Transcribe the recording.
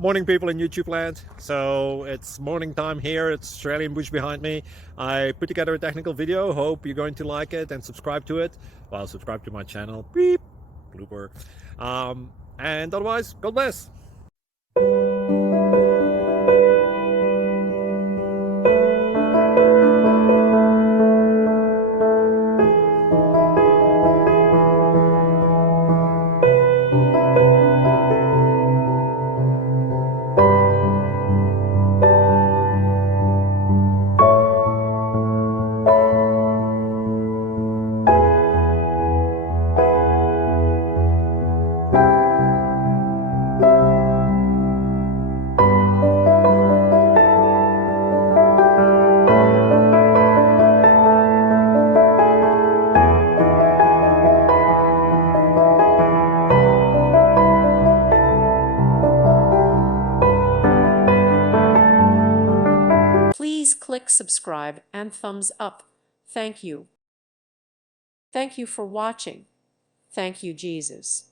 Morning, people in YouTube land. So it's morning time here. It's Australian bush behind me. I put together a technical video. Hope you're going to like it and subscribe to it. Well, subscribe to my channel. Beep. Blooper. And otherwise, God bless. Please click subscribe and thumbs up. Thank you. Thank you for watching. Thank you, Jesus.